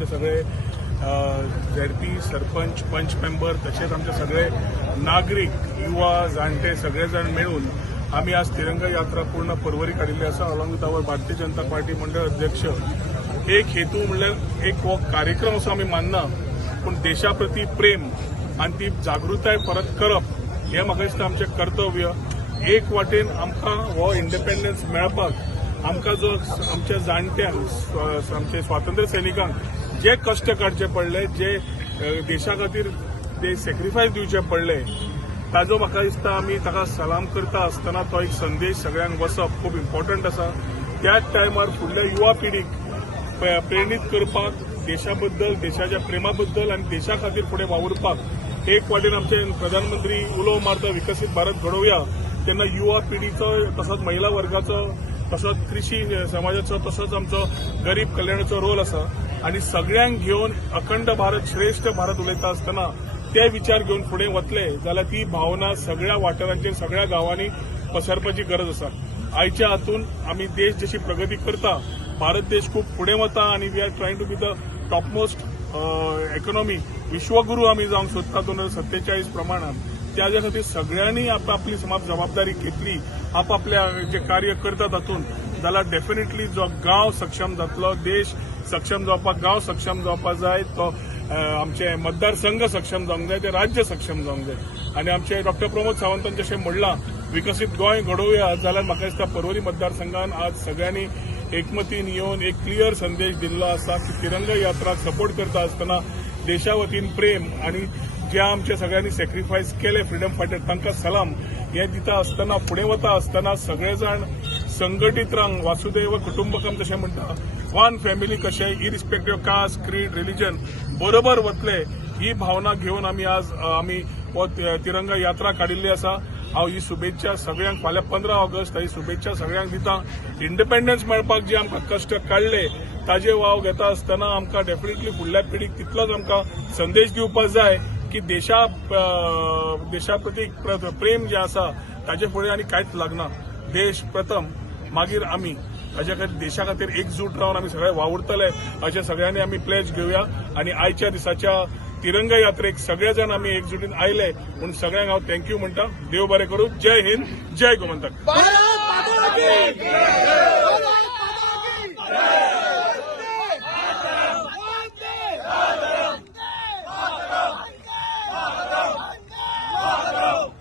आमचे सगळे झेडपी सरपंच पंच मेंबर तसेच आमचे सगळे नागरिक युवा जाणटे सगळेजण मिळून आम्ही आज तिरंगा यात्रा पूर्ण परवरी काढिल्ली आसा. Along with our Bharatiya Janata party मंडळ अध्यक्ष. एक हेतू म्हणल्यार एक हो कार्यक्रम असो आमी मानना, पूण देशा प्रती प्रेम आनी ती जागृताय परत करप हें म्हाका दिसता आमचें कर्तव्य. एक वाटेन आमकां हो इंडिपेंडन्स मेळपाक आमकां जो आमच्या जाणट्यांक आमच्या स्वातंत्र्य सैनिकांक जे कश्ट काडचे पडले, जे देशा खातीर ते सॅक्रिफायस दिवचे पडले, ताजो म्हाका दिसता आमी ताका सलाम करता आसतना तो एक संदेश सगळ्यांक वचप खूब इम्पॉर्टंट आसा. त्याच टायमार फुडल्या युवा पिढीक प्रेरीत करपाक देशा बद्दल, देशाच्या प्रेमा बद्दल आनी देशा खातीर फुडें वावुरपाक एक वाटेन आमचे प्रधानमंत्री उलो मारता विकसीत भारत घडोवया तेन्ना युवा पिढीचो तसोच महिला वर्गाचो तसोच कृषी समाजाचो तसोच आमचो गरीब कल्याणाचो रोल आसा. आनी सगळ्यांक घेवन अखंड भारत श्रेष्ठ भारत उलयता आसतना ते विचार घेवन फुडें वतले जाल्यार ती भावना सगळ्या वाठारांचेर सगळ्या गांवांनी पसरपाची गरज आसा. आयच्या हातून आमी देश जशी प्रगती करता, भारत देश खूब फुडें वता आनी we are trying to be the topmost economy, विश्वगुरू आमी जावंक सोदता 2047 प्रमाणात. त्याच्या खातीर सगळ्यांनी आपली समाज जबाबदारी घेतली, आपापल्या जे कार्य करता तातूंत जाल्यार डेफिनेटली जो गांव सक्षम जातलो, देश सक्षम जावपाक गांव सक्षम जावपाक जाय, तो आमचे मतदारसंघ सक्षम जावंक जाय, ते राज्य सक्षम जावंक जाय. आनी आमचे डॉ प्रमोद सावंतान जशें म्हणलां विकसीत गोंय घडोवया जाल्यार म्हाका दिसता परवरी मतदारसंघान आज सगळ्यांनी एकमतीन येवन एक क्लियर संदेश दिल्लो आसा की तिरंगा यात्राक सपोर्ट करता आसतना देशा वतीन प्रेम आनी ज्या आमच्या सगळ्यांनी सॅक्रिफायस केले फ्रीडम फायटर तांकां सलाम हें दिता आसतना फुडें वता आसतना सगळे जाण संघटीत रावन वासुदैव कुटुंबकम जशें म्हणटा वन फॅमिली कशें irrespective of caste creed religion बरोबर वतले ही भावना घेवन आमी हो तिरंगा यात्रा काडिल्ली आसा. हांव ही शुभेच्छा सगळ्यांक फाल्यां 15 ऑगस्ट ही शुभेच्छा सगळ्यांक दिता. इंडिपेंडन्स मेळपाक जे आमकां कश्ट काडले ताजे वाव घेता आसतना आमकां डेफिनेटली फुडल्या पिढीक तितलोच आमकां संदेश दिवपाक जाय की देशा प्रती प्रेम जे आसा ताचे फुडें आनी कांयच लागना. देश प्रथम मागीर आमी. ताच्या खातीर देशा खातीर एकजूट रावन आमी सगळे वावुरतले अशें सगळ्यांनी आमी प्लेज घेवया. आनी आयच्या दिसाच्या तिरंगा यात्रेक सगळे जाण आमी एकजुटीन आयले म्हणून सगळ्यांक हांव थँक्यू म्हणटा. देव बरें करूं. जय हिंद, जय गोमंतक.